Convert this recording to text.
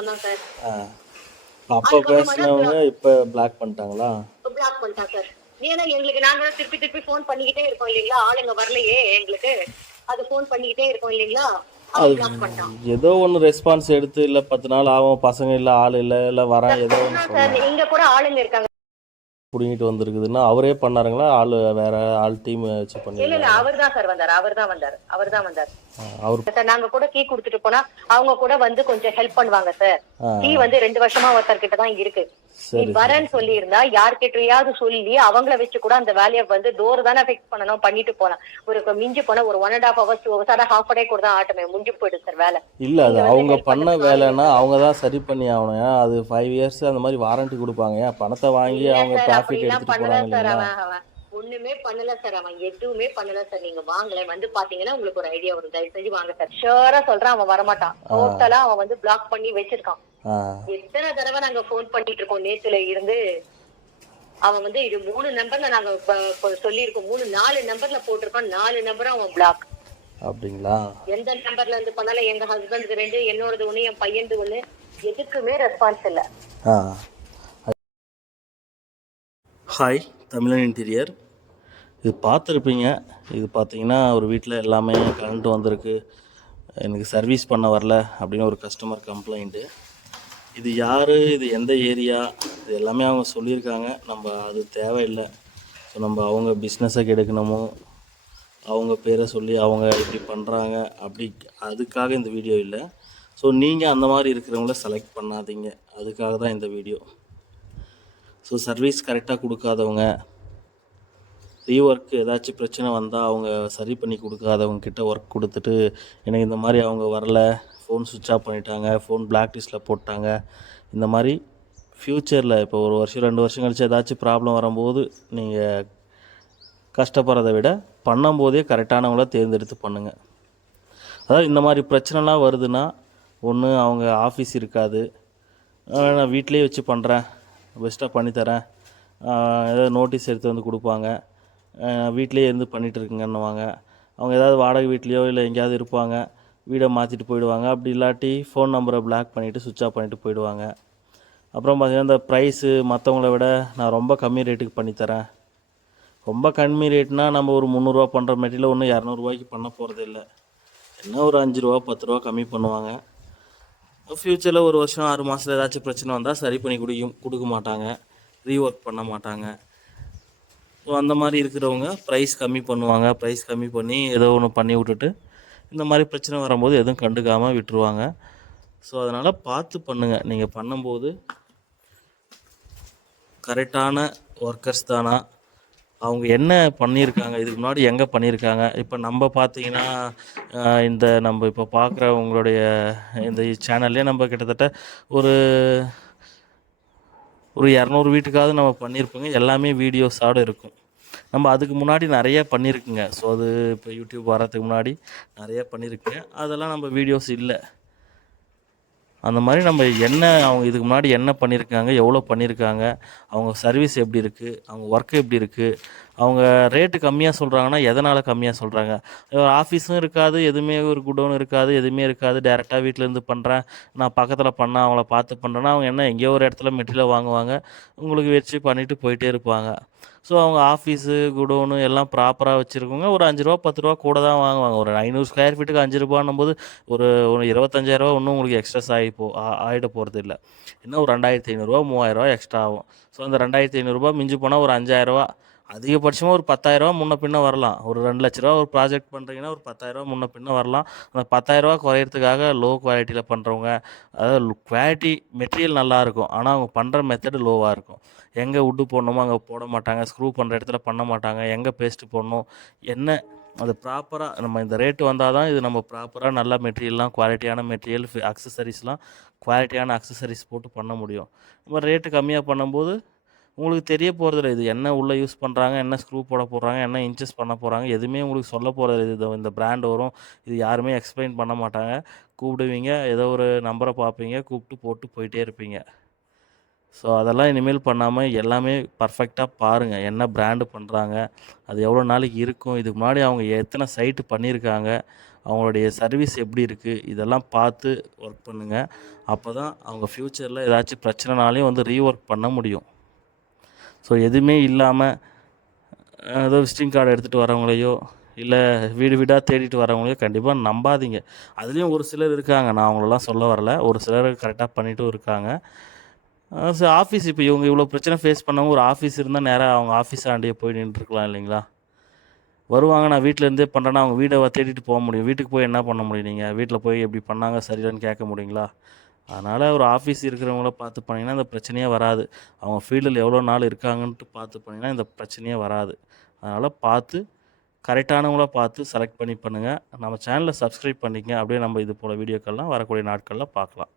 சொன்னான் சார். ஆ. அப்போ அதுக்கப்புறமா தான் பேசினவங்க இப்போ பிளாக் பண்ணிட்டாங்களா? பிளாக் பண்ணிட்டான் சார். ஏன்னா எங்களுக்கு நாங்க திருப்பி திருப்பி ஃபோன் பண்ணிக்கிட்டே இருக்கோம் இல்லைங்களா, ஆளுங்க வரலையே எங்களுக்கு, அது ஃபோன் பண்ணிக்கிட்டே இருக்கோம் இல்லைங்களா, அது அவன் பிளாக் பண்ணிட்டான் ஏதோ ஒன்று ரெஸ்பான்ஸ் எடுத்து, இல்லை 10 நாள் ஆகும், பசங்க இல்லை, ஆள் இல்லை, இல்லை வரேன், ஏதோ ஒன்று சார். சொல்லலாம். இங்க கூட ஆளுங்க இருக்காங்க. பிடிங்கிட்டு வந்திருக்குதுன்னா அவரே பண்ணாருங்களா? ஆள் வேற ஆள் டீம் வச்சு இல்ல பண்ணிருக்காங்களா? அவர் தான் சார் வந்தார். அவர் தான் வந்தார் அவர் சார். நாங்க கூட கீ குடுத்துட்டு போனா அவங்க கூட வந்து கொஞ்சம் ஹெல்ப் பண்ணுவாங்க சார். கீ வந்து 2 வருஷமா ஒருத்தர் கிட்ட தான் இருக்கு. நீ சரி வரேன்னு சொல்லி இருந்தா யார்கிட்டயாவது சொல்லி அவங்கள வச்சு கூட அந்த வேலையை வந்து டோர் தானே ஃபிக்ஸ் பண்ணணும், பண்ணிட்டு போலாம். ஒரு மிஞ்சி போனா ஒரு 1.5 hours 2 hours ஹாஃப் டே கூட தான் ஆட்டமே முடிஞ்சு போயிடுது சார் வேலை. இல்லை, அது நீங்க வந்து அவங்க help பண்ண பண்றதுக்கு வேலைன்னா ஆளுங்க அவங்க தான் சரி பண்ணி ஆகணும். ஏன்னா அது 5 years அந்த மாதிரி வாரண்டி கொடுப்பாங்க. ஏன் பணத்தை வாங்கி இல்ல அவங்க சார், ப்ராஃபிட் அப்படிலாம் எடுத்துட்டு பண்ணல போறாங்க சார். இல்லைங்களா? அவன் ஒண்ணுமே பண்ணல சார். அவன் எதுவுமே பண்ணல சார். நீங்க வாங்கல வந்து பாத்தீங்கன்னா உங்களுக்கு ஒரு ஐடியா வரும். தயவு செஞ்சு வாங்க சார். ஷூரா சொல்றேன், அவன் வரமாட்டான். டோட்டலா அவன் வந்து பிளாக் பண்ணி வச்சிருக்கான். எத்தனை தடவை நாங்க போன் பண்ணிட்டு இருக்கோம் நேத்துல இருந்து. அவன் வந்து இது 3 நம்பர்ல நாங்க சொல்லியிருக்கோம். 4 நம்பர்ல போட்டிருக்கோம். 4 நம்பரும் அவன் பிளாக். அப்படிங்களா? எந்த நம்பர்ல இருந்து பண்ணாலும் எங்க ஹஸ்பண்டுக்கு 2, என்னோடது 1, என் பையனுக்கு 1, எதுக்குமே ரெஸ்பான்ஸ் இல்ல. ஹாய், தமிழன் இன்டீரியர். இது பார்த்துருப்பீங்க. இது பார்த்தீங்கன்னா ஒரு வீட்டில் எல்லாமே கரண்ட் வந்திருக்கு, எனக்கு சர்வீஸ் பண்ண வரல அப்படின்னு ஒரு கஸ்டமர் கம்ப்ளைண்ட்டு. இது யார், இது எந்த ஏரியா, இது எல்லாமே அவங்க சொல்லியிருக்காங்க. நம்ம அது தேவையில்லை. ஸோ நம்ம அவங்க பிஸ்னஸை கெடுக்கணுமோ, அவங்க பேரை சொல்லி அவங்க இப்படி பண்ணுறாங்க அப்படி, அதுக்காக இந்த வீடியோ இல்லை. ஸோ நீங்கள் அந்த மாதிரி இருக்கிறவங்கள செலக்ட் பண்ணாதீங்க, அதுக்காக தான் இந்த வீடியோ. ஸோ சர்வீஸ் கரெக்டாக கொடுக்காதவங்க, ரீஒர்க் ஏதாச்சும் பிரச்சனை வந்தால் அவங்க சரி பண்ணி கொடுக்காதவங்க கிட்ட ஒர்க் கொடுத்துட்டு எனக்கு இந்த மாதிரி அவங்க வரல, ஃபோன் சுவிட்ச் ஆஃப் பண்ணிட்டாங்க, ஃபோன் பிளாக் லிஸ்ட்டில் போட்டாங்க, இந்த மாதிரி ஃப்யூச்சரில் இப்போ 1 வருஷம் 2 வருஷம் கழிச்சு ஏதாச்சும் ப்ராப்ளம் வரும்போது நீங்கள் கஷ்டப்படுறதை விட பண்ணும்போதே கரெக்டானவங்கள தேர்ந்தெடுத்து பண்ணுங்கள். அதாவது இந்த மாதிரி பிரச்சனைலாம் வருதுன்னா, ஒன்று அவங்க ஆஃபீஸ் இருக்காது, நான் வீட்டிலே வச்சு பண்ணுறேன், பெஸ்ட்டாக பண்ணித்தரேன், ஏதாவது நோட்டீஸ் எடுத்து வந்து கொடுப்பாங்க, வீட்டிலே இருந்து பண்ணிகிட்டு இருக்குங்கன்னுவாங்க. அவங்க ஏதாவது வாடகை வீட்லேயோ இல்லை எங்கேயாவது இருப்பாங்க, வீடை மாற்றிட்டு போயிடுவாங்க. அப்படி இல்லாட்டி ஃபோன் நம்பரை பிளாக் பண்ணிவிட்டு சுவிட்ச் ஆஃப் பண்ணிவிட்டு போயிடுவாங்க. அப்புறம் பார்த்திங்கன்னா இந்த ப்ரைஸு மற்றவங்கள விட நான் ரொம்ப கம்மி ரேட்டுக்கு பண்ணித்தரேன். ரொம்ப கம்மி ரேட்னால் நம்ம ஒரு 300 பண்ணுற மெட்டீரியல் ஒன்று 200 பண்ண போகிறது இல்லை. என்ன ஒரு 5 ரூபா 10 ரூபா கம்மி பண்ணுவாங்க. ஃப்யூச்சரில் 1 வருஷம் 6 மாதத்தில் ஏதாச்சும் பிரச்சனை வந்தால் சரி பண்ணி கொடுக்க மாட்டாங்க, ரீஒர்க் பண்ண மாட்டாங்க. ஸோ அந்த மாதிரி இருக்கிறவங்க ப்ரைஸ் கம்மி பண்ணுவாங்க. ப்ரைஸ் கம்மி பண்ணி ஏதோ ஒன்று பண்ணி விட்டுட்டு இந்த மாதிரி பிரச்சனை வரும்போது எதுவும் கண்டுக்காமல் விட்டுருவாங்க. ஸோ அதனால் பார்த்து பண்ணுங்கள். நீங்கள் பண்ணும்போது கரெக்டான ஒர்க்கர்ஸ் தானா, அவங்க என்ன பண்ணியிருக்காங்க, இதுக்கு முன்னாடி எங்கே பண்ணியிருக்காங்க. இப்போ நம்ம பார்த்திங்கன்னா இந்த நம்ம இப்போ பார்க்குற உங்களுடைய இந்த சேனல்லே நம்ம கிட்டத்தட்ட ஒரு 200 வீட்டுக்காவது நம்ம பண்ணியிருப்போங்க. எல்லாமே வீடியோஸோடு இருக்கும். நம்ம அதுக்கு முன்னாடி நிறைய பண்ணியிருக்குங்க. ஸோ அது இப்போ யூடியூப் வரதுக்கு முன்னாடி நிறைய பண்ணியிருக்கேன். அதெல்லாம் நம்ம வீடியோஸ் இல்லை. அந்த மாதிரி நம்ம என்ன, அவங்க இதுக்கு முன்னாடி என்ன பண்ணியிருக்காங்க, எவ்வளோ பண்ணியிருக்காங்க, அவங்க சர்வீஸ் எப்படி இருக்குது, அவங்க ஒர்க்கு எப்படி இருக்குது, அவங்க ரேட்டு கம்மியாக சொல்கிறாங்கன்னா எதனால் கம்மியாக சொல்கிறாங்க. ஒரு ஆஃபீஸும் இருக்காது, எதுவுமே ஒரு குடோன் இருக்காது, எதுவுமே இருக்காது, டேரெக்டாக வீட்டிலேருந்து பண்ணுறேன், நான் பக்கத்தில் பண்ணால் அவங்கள பார்த்து பண்ணுறேன்னா அவங்க என்ன எங்கேயோ ஒரு இடத்துல மெட்டீரியல் வாங்குவாங்க, உங்களுக்கு வச்சு பண்ணிவிட்டு போயிட்டே இருப்பாங்க. ஸோ அவங்க ஆஃபீஸு குடோனு எல்லாம் ப்ராப்பராக வச்சுருக்கவங்க ஒரு 5 ரூபா 10 ரூபா கூட தான் வாங்குவாங்க. ஒரு 500 ஸ்கொயர் ஃபீட்டுக்கு 5 ரூபான்னும் போது ஒரு 25,000 ஒன்றும் உங்களுக்கு எக்ஸ்ட்ராஸ் ஆகிட போகிறது இல்லை. இன்னும் ஒரு 2,500 3,000 எக்ஸ்ட்ரா ஆகும். ஸோ அந்த 2,500 மிஞ்சி போனால் ஒரு 5,000, அதிகபட்சமாக ஒரு 10,000 முன்ன பின்ன வரலாம். ஒரு 2,00,000 ஒரு ப்ராஜெக்ட் பண்ணுறீங்கன்னா ஒரு 10,000 முன்ன பின்ன வரலாம். அந்த 10,000 குறையிறதுக்காக லோ குவாலிட்டியில் பண்ணுறவங்க, அதாவது குவாலிட்டி மெட்டீரியல் நல்லாயிருக்கும், ஆனால் அவங்க பண்ணுற மெத்தடு லோவாக இருக்கும். எங்கே உட்டு போடணுமோ அங்கே போட மாட்டாங்க, ஸ்க்ரூ பண்ணுற இடத்துல பண்ண மாட்டாங்க, எங்கே பேஸ்ட்டு போடணும் என்ன, அது ப்ராப்பராக நம்ம இந்த ரேட்டு வந்தால் தான் இது நம்ம ப்ராப்பராக நல்ல மெட்டீரியல்லாம் குவாலிட்டியான மெட்டீரியல் அக்சசரிஸ்லாம் குவாலிட்டியான அக்சசரிஸ் போட்டு பண்ண முடியும். நம்ம ரேட்டு கம்மியாக பண்ணும்போது உங்களுக்கு தெரிய போகிறதில்ல இது என்ன உள்ளே யூஸ் பண்ணுறாங்க, என்ன ஸ்க்ரூ போட போகிறாங்க, என்ன இன்ச்சஸ் பண்ண போகிறாங்க, எதுவுமே உங்களுக்கு சொல்ல போகிறது. இந்த பிராண்ட் வரும், இது யாருமே எக்ஸ்பிளைன் பண்ண மாட்டாங்க. கூப்பிடுவீங்க, ஏதோ ஒரு நம்பரை பார்ப்பீங்க, கூப்பிட்டு போட்டு போயிட்டே இருப்பீங்க. ஸோ அதெல்லாம் இனிமேல் பண்ணாமல் எல்லாமே பர்ஃபெக்டாக பாருங்கள். என்ன பிராண்டு பண்ணுறாங்க, அது எவ்வளோ நாளைக்கு இருக்கும், இதுக்கு முன்னாடி அவங்க எத்தனை சைட்டு பண்ணியிருக்காங்க, அவங்களுடைய சர்வீஸ் எப்படி இருக்குது, இதெல்லாம் பார்த்து ஒர்க் பண்ணுங்கள். அப்போ தான் அவங்க ஃப்யூச்சரில் ஏதாச்சும் பிரச்சனைனாலையும் வந்து ரீஒர்க் பண்ண முடியும். ஸோ எதுவுமே இல்லாமல் ஏதோ விசிட்டிங் கார்டு எடுத்துகிட்டு வரவங்களையோ இல்லை வீடு வீடாக தேடிட்டு வரவங்களையோ கண்டிப்பாக நம்பாதீங்க. அதுலேயும் ஒரு சிலர் இருக்காங்க, நான் அவங்களெல்லாம் சொல்ல வரல, ஒரு சிலர் கரெக்டாக பண்ணிட்டும் இருக்காங்க. ஆஃபீஸ் இப்போ இவங்க இவ்வளோ பிரச்சனை ஃபேஸ் பண்ணவங்க ஒரு ஆஃபீஸ் இருந்தால் நேராக அவங்க ஆஃபீஸ் ஆண்டியே போய் நின்றுருக்கலாம் இல்லைங்களா? வருவாங்க, நான் வீட்டிலேருந்தே பண்ணுறேன்னா அவங்க வீடை தேடிட்டு போக முடியும். வீட்டுக்கு போய் என்ன பண்ண முடியும்? நீங்கள் வீட்டில் போய் எப்படி பண்ணாங்க சரியில்லைன்னு கேட்க முடியுங்களா? அதனால் ஒரு ஆஃபீஸ் இருக்கிறவங்கள பார்த்து பண்ணிங்கன்னா இந்த பிரச்சனையே வராது. அவங்க ஃபீல்டில் எவ்வளோ நாள் இருக்காங்கன்ட்டு பார்த்து பண்ணிங்கன்னா இந்த பிரச்சனையே வராது. அதனால் பார்த்து கரெக்டானவங்கள பார்த்து செலக்ட் பண்ணி பண்ணுங்கள். நம்ம சேனலை சப்ஸ்கிரைப் பண்ணிக்கங்க. அப்படியே நம்ம இது போல் வீடியோக்கள்லாம் வரக்கூடிய நாட்களில் பார்க்கலாம்.